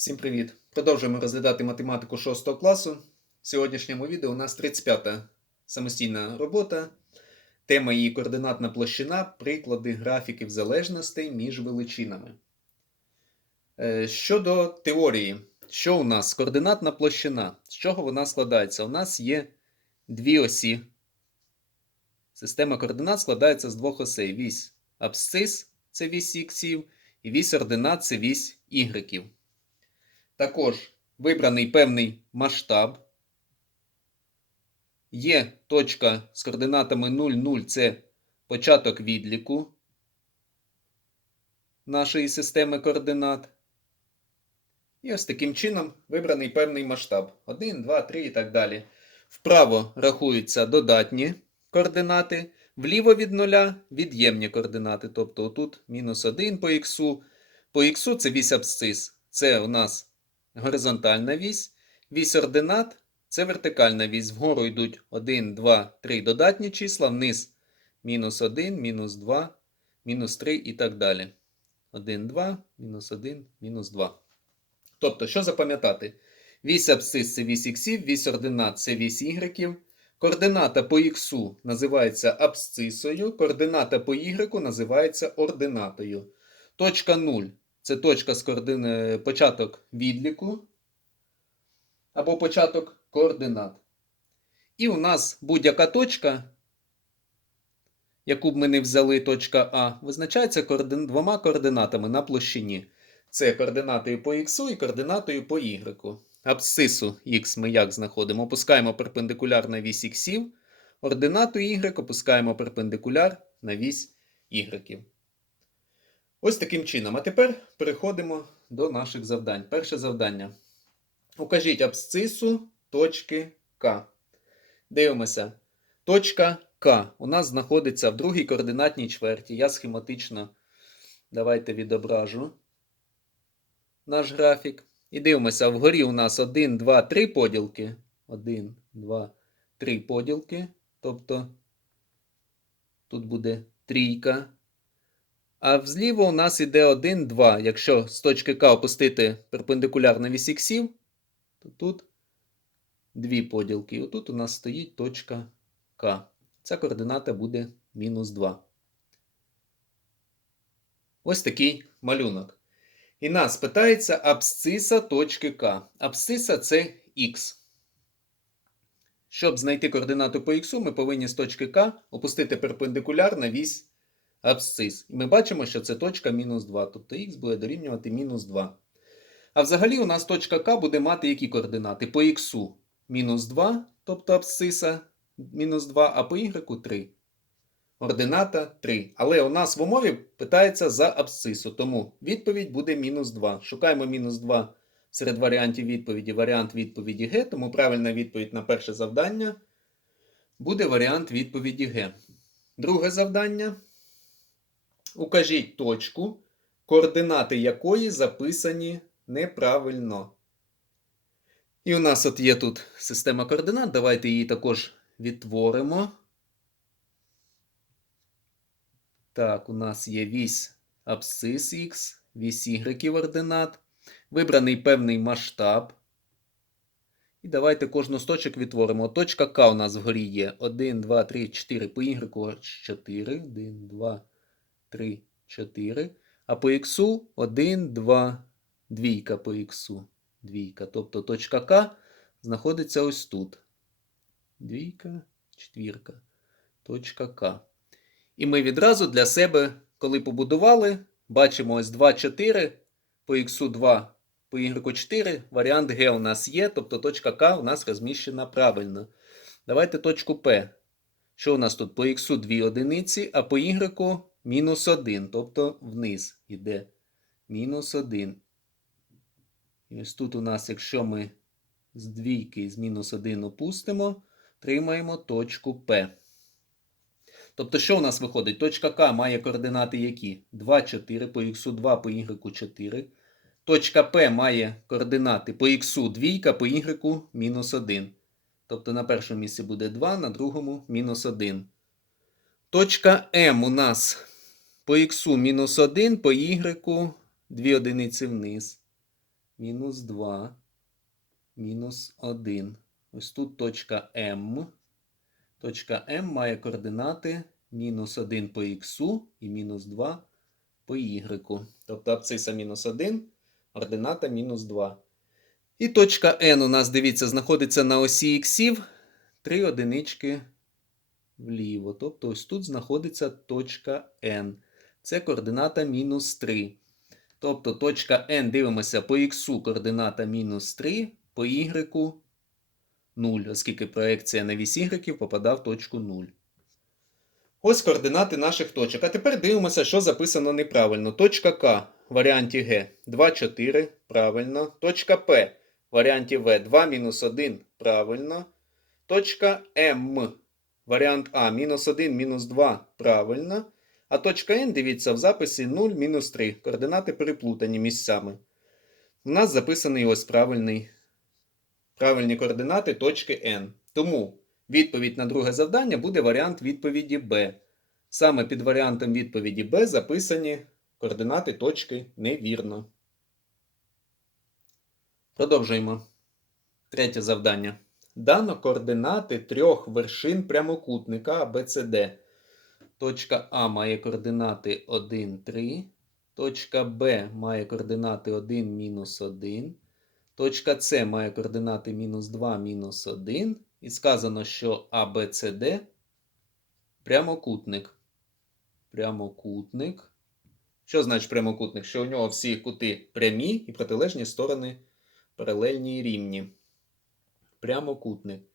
Всім привіт! Продовжуємо розглядати математику 6 класу. В сьогоднішньому відео у нас 35-та самостійна робота. Тема її координатна площина, приклади графіків залежностей між величинами. Е, Щодо теорії, що у нас координатна площина? З чого вона складається? У нас є дві осі. Система координат складається з двох осей: вісь абсцис це вісь іксів, і вісь ординат це вісь ігреків. Також вибраний певний масштаб. Є точка з координатами 0, 0 це початок відліку нашої системи координат. І ось таким чином вибраний певний масштаб. 1, 2, 3 і так далі. Вправо рахуються додатні координати, вліво від нуля від'ємні координати. Тобто отут мінус 1 по х. По х це вісь абсцис. Це у нас горизонтальна вісь. Вісь ординат це вертикальна вісь. Вгору йдуть 1, 2, 3 додатні числа, вниз мінус 1, мінус 2, мінус 3 і так далі. 1, 2, мінус 1, мінус 2. Тобто, що запам'ятати? Вісь абсцис це вісь іксів, вісь ординат це вісь ігреків. Координата по х називається абсцисою, координата по y називається ординатою. Точка 0 це точка з координ... початок відліку або початок координат. І у нас будь-яка точка, яку б ми не взяли точка А, визначається координ... двома координатами на площині. Це координатою по х і координатою по y. Абсцису х ми як знаходимо? Опускаємо перпендикуляр на вісь іксів, ординату y опускаємо перпендикуляр на вісь y. Ось таким чином. А тепер переходимо до наших завдань. Перше завдання. Укажіть абсцису точки К. Дивимося. Точка К у нас знаходиться в другій координатній чверті. Я схематично давайте відображу наш графік. І дивимося, вгорі у нас 1, 2, 3 поділки. 1, 2, 3 поділки. Тобто тут буде трійка. А взліво у нас іде 1, 2. Якщо з точки К опустити перпендикуляр на вісь іксів, то тут дві поділки. І отут у нас стоїть точка К. Ця координата буде мінус 2. Ось такий малюнок. І нас питається абсциса точки К. Абсциса це х. Щоб знайти координату по х, ми повинні з точки К опустити перпендикуляр на вісь абсцис. І ми бачимо, що це точка мінус 2. Тобто х буде дорівнювати мінус 2. А взагалі у нас точка К буде мати які координати? По х мінус 2, тобто абсциса мінус 2, а по y 3. Ордината 3. Але у нас в умові питається за абсцису, тому відповідь буде мінус 2. Шукаємо мінус 2 серед варіантів відповіді. Варіант відповіді Г, тому правильна відповідь на перше завдання буде варіант відповіді Г. Друге завдання. Укажіть точку, координати якої записані неправильно. І у нас от є тут система координат. Давайте її також відтворимо. Так, у нас є вісь абсцис Х, вісь Y ординат. Вибраний певний масштаб. І давайте кожну з точок відтворимо. Точка К у нас вгорі є 1, 2, 3, 4. По Y 4. 1, 2, 3, 4. А по Х 1, 2, двійка по Х. Двійка. Тобто точка К знаходиться ось тут. Двійка, четвірка. Точка К. І ми відразу для себе, коли побудували, бачимо ось 2, 4, по х 2, по y 4, варіант Г у нас є, тобто точка К у нас розміщена правильно. Давайте точку П. Що у нас тут? По х 2 одиниці, а по y мінус 1, тобто вниз йде мінус 1. І ось тут у нас, якщо ми з двійки з мінус 1 опустимо, отримаємо точку П. Тобто, що у нас виходить? Точка К має координати які? 2, 4, по х 2, по y 4. Точка П має координати по х 2, по y мінус 1. Тобто на першому місці буде 2, на другому мінус 1. Точка М у нас по х мінус 1, по y 2 одиниці вниз. мінус 2, мінус 1. Ось тут точка М. Точка М має координати мінус 1 по х і мінус 2 по y. Тобто абсциса мінус 1, ордината мінус 2. І точка N у нас, дивіться, знаходиться на осі іксів 3 одинички вліво. Тобто ось тут знаходиться точка N. Це координата мінус 3. Тобто точка N дивимося по х координата мінус 3, по y 0, оскільки проекція на вісь y попадає в точку 0. Ось координати наших точок. А тепер дивимося, що записано неправильно. Точка К в варіанті Г 2, 4, правильно. Точка П в варіанті В 2, мінус 1, правильно. Точка М, варіант А, мінус 1, мінус 2, правильно. А точка N, дивіться, в записі 0-3. Координати переплутані місцями. У нас записаний ось правильний, правильні координати точки N. Тому відповідь на друге завдання буде варіант відповіді Б. Саме під варіантом відповіді Б записані координати точки невірно. Продовжуємо. Третє завдання. Дано координати трьох вершин прямокутника ABCD. Точка А має координати 1, 3. Точка Б має координати 1, мінус 1. Точка С має координати мінус 2, мінус 1. І сказано, що ABCD прямокутник. Прямокутник. Що значить прямокутник? Що у нього всі кути прямі і протилежні сторони паралельні і рівні. Прямокутник.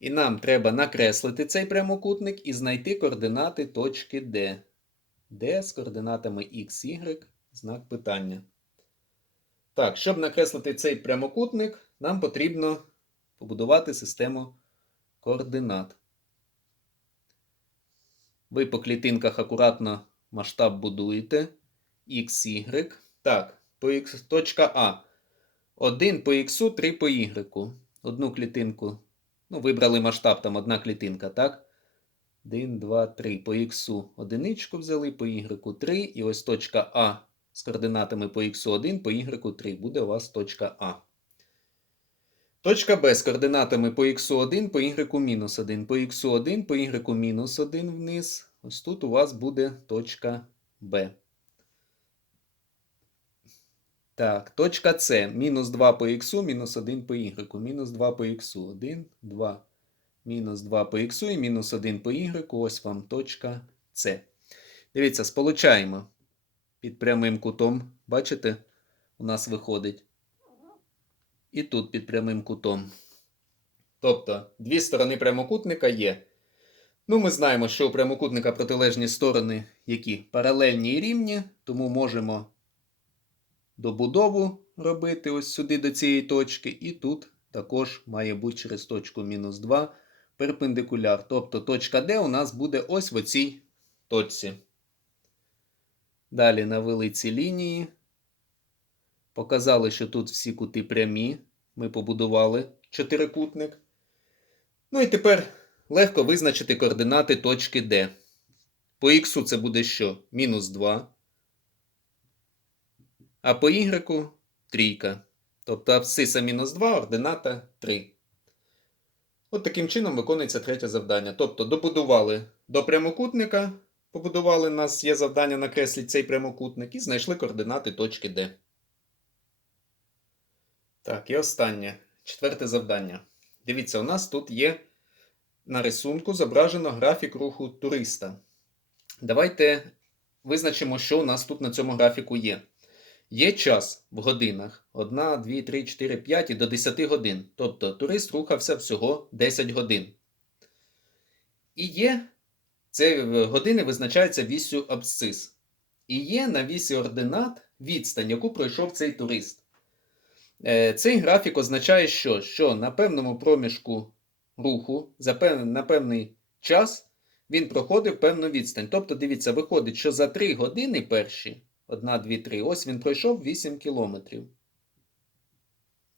І нам треба накреслити цей прямокутник і знайти координати точки D. D з координатами x, y, знак питання. Так, щоб накреслити цей прямокутник, нам потрібно побудувати систему координат. Ви по клітинках акуратно масштаб будуєте. X, Y. Так, по X, точка А. 1 по X, 3 по Y. Одну клітинку. Ну, вибрали масштаб, там одна клітинка, так? 1, 2, 3. По X одиничку взяли, по Y 3. І ось точка А з координатами по X 1, по Y 3. Буде у вас точка А. Точка Б з координатами по X1, по Y мінус 1, по X1, по Y мінус 1 вниз. Ось тут у вас буде точка Б. Так, точка С. Мінус 2 по Х, мінус 1 по Y. Мінус 2 по Х. 1, 2. Мінус 2 по Х і мінус 1 по Y. Ось вам точка С. Дивіться, сполучаємо під прямим кутом. Бачите? У нас виходить. І тут під прямим кутом. Тобто, дві сторони прямокутника є. Ну, ми знаємо, що у прямокутника протилежні сторони, які паралельні і рівні, тому можемо добудову робити ось сюди до цієї точки, і тут також має бути через точку мінус 2 перпендикуляр. Тобто точка D у нас буде ось в оцій точці. Далі навели ці лінії. Показали, що тут всі кути прямі. Ми побудували чотирикутник. Ну і тепер легко визначити координати точки D. По х це буде що? Мінус 2. А по y трійка. Тобто абсциса мінус 2, ордината 3. От таким чином виконується третє завдання. Тобто добудували до прямокутника. Побудували у нас є завдання накреслити цей прямокутник і знайшли координати точки D. Так, і останнє. Четверте завдання. Дивіться, у нас тут є на рисунку зображено графік руху туриста. Давайте визначимо, що у нас тут на цьому графіку є. Є час в годинах 1, 2, 3, 4, 5 і до 10 годин. Тобто турист рухався всього 10 годин. І є це години визначаються вісю абсцис. І є на вісі ординат відстань, яку пройшов цей турист. Е, Цей графік означає, що що на певному проміжку руху за пев... на певний час він проходив певну відстань. Тобто, дивіться, виходить, що за 3 години перші, 1, 2, 3, ось він пройшов 8 кілометрів.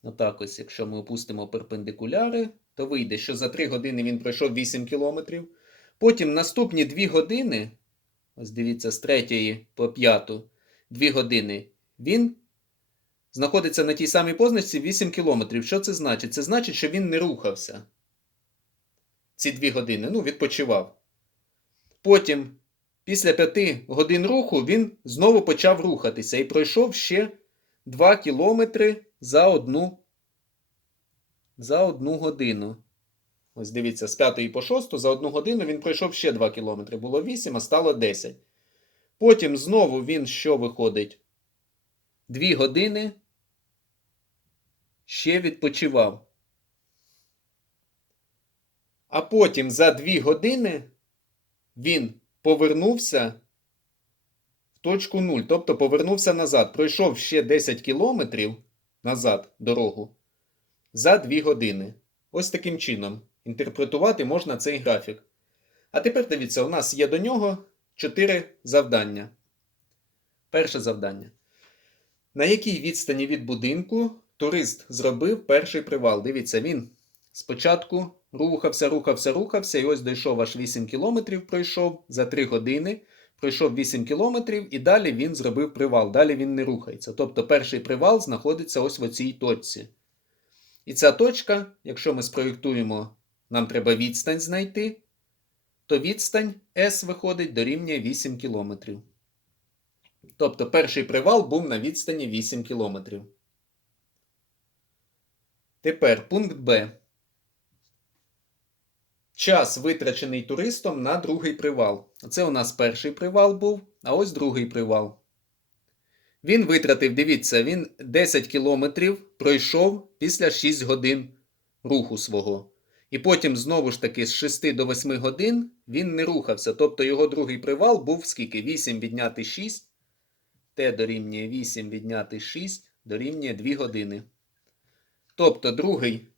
Отак ось, якщо ми опустимо перпендикуляри, то вийде, що за 3 години він пройшов 8 кілометрів. Потім наступні 2 години, ось дивіться, з 3 по 5, 2 години, він знаходиться на тій самій позначці 8 кілометрів. Що це значить? Це значить, що він не рухався ці 2 години. Ну, відпочивав. Потім, після 5 годин руху, він знову почав рухатися і пройшов ще 2 кілометри за одну, за одну годину. Ось дивіться, з 5 по 6 за одну годину він пройшов ще 2 кілометри. Було 8, а стало 10. Потім знову він що виходить? 2 години ще відпочивав. А потім за 2 години він повернувся в точку 0, тобто повернувся назад. Пройшов ще 10 кілометрів назад дорогу за 2 години. Ось таким чином інтерпретувати можна цей графік. А тепер дивіться, у нас є до нього 4 завдання. Перше завдання. На якій відстані від будинку турист зробив перший привал? Дивіться, він спочатку рухався, рухався, рухався, і ось дійшов аж 8 кілометрів, пройшов за 3 години. Пройшов 8 кілометрів і далі він зробив привал. Далі він не рухається. Тобто перший привал знаходиться ось в оцій точці. І ця точка, якщо ми спроєктуємо, нам треба відстань знайти, то відстань S виходить дорівнює 8 кілометрів. Тобто перший привал був на відстані 8 кілометрів. Тепер пункт Б. Час витрачений туристом на другий привал. Це у нас перший привал був, а ось другий привал. Він витратив, дивіться, він 10 кілометрів пройшов після 6 годин руху свого. І потім, знову ж таки, з 6 до 8 годин він не рухався. Тобто його другий привал був скільки? 8 відняти 6. Т дорівнює 8 відняти 6 дорівнює 2 години. Тобто другий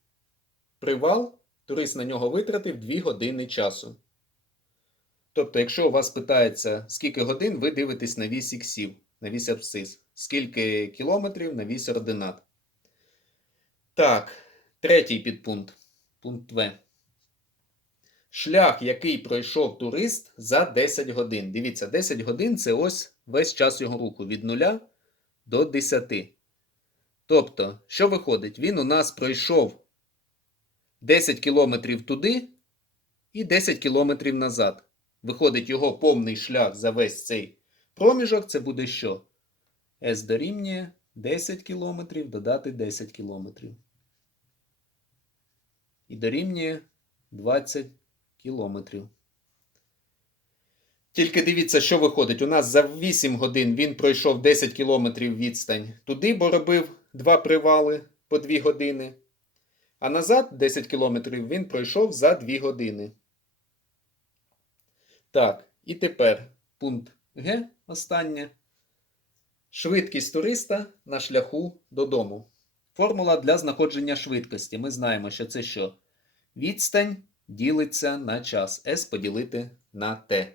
привал, турист на нього витратив 2 години часу. Тобто, якщо у вас питається, скільки годин, ви дивитесь на вісь іксів, на вісь абсцис. Скільки кілометрів на вісь ординат. Так, третій підпункт. Пункт В. Шлях, який пройшов турист за 10 годин. Дивіться, 10 годин це ось весь час його руху від 0 до 10. Тобто, що виходить? Він у нас пройшов 10 кілометрів туди і 10 кілометрів назад. Виходить, його повний шлях за весь цей проміжок це буде що? S дорівнює 10 кілометрів додати 10 кілометрів. І дорівнює 20 кілометрів. Тільки дивіться, що виходить. У нас за 8 годин він пройшов 10 кілометрів відстань туди, бо робив два привали по 2 години. А назад 10 кілометрів він пройшов за 2 години. Так, і тепер пункт Г останнє. Швидкість туриста на шляху додому. Формула для знаходження швидкості. Ми знаємо, що це що? Відстань ділиться на час. S поділити на T.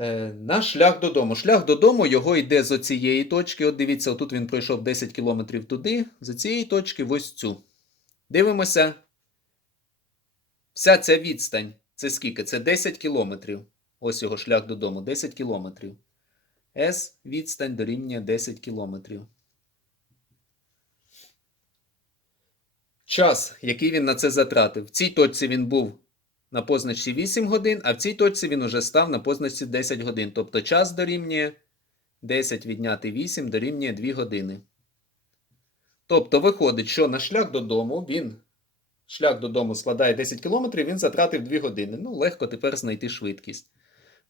Е, на шлях додому. Шлях додому його йде з оцієї точки. От дивіться, отут він пройшов 10 км туди, з цієї точки в ось цю. Дивимося. Вся ця відстань. Це скільки? Це 10 кілометрів. Ось його шлях додому. 10 кілометрів. S відстань дорівнює 10 кілометрів. Час, який він на це затратив. В цій точці він був на позначці 8 годин, а в цій точці він уже став на позначці 10 годин. Тобто час дорівнює 10 відняти 8 дорівнює 2 години. Тобто виходить, що на шлях додому він. Шлях додому складає 10 км, він затратив 2 години. Ну, легко тепер знайти швидкість.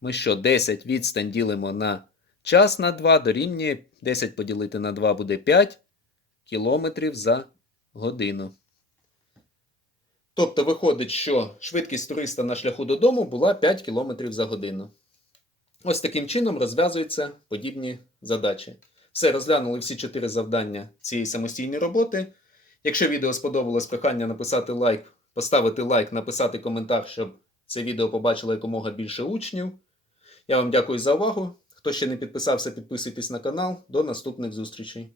Ми що, 10 відстань ділимо на час на 2 дорівнює 10 поділити на 2 буде 5 кілометрів за годину. Тобто виходить, що швидкість туриста на шляху додому була 5 км за годину. Ось таким чином розв'язуються подібні задачі. Все, розглянули всі 4 завдання цієї самостійної роботи. Якщо відео сподобалось, прохання написати лайк, поставити лайк, написати коментар, щоб це відео побачило якомога більше учнів. Я вам дякую за увагу. Хто ще не підписався, підписуйтесь на канал. До наступних зустрічей.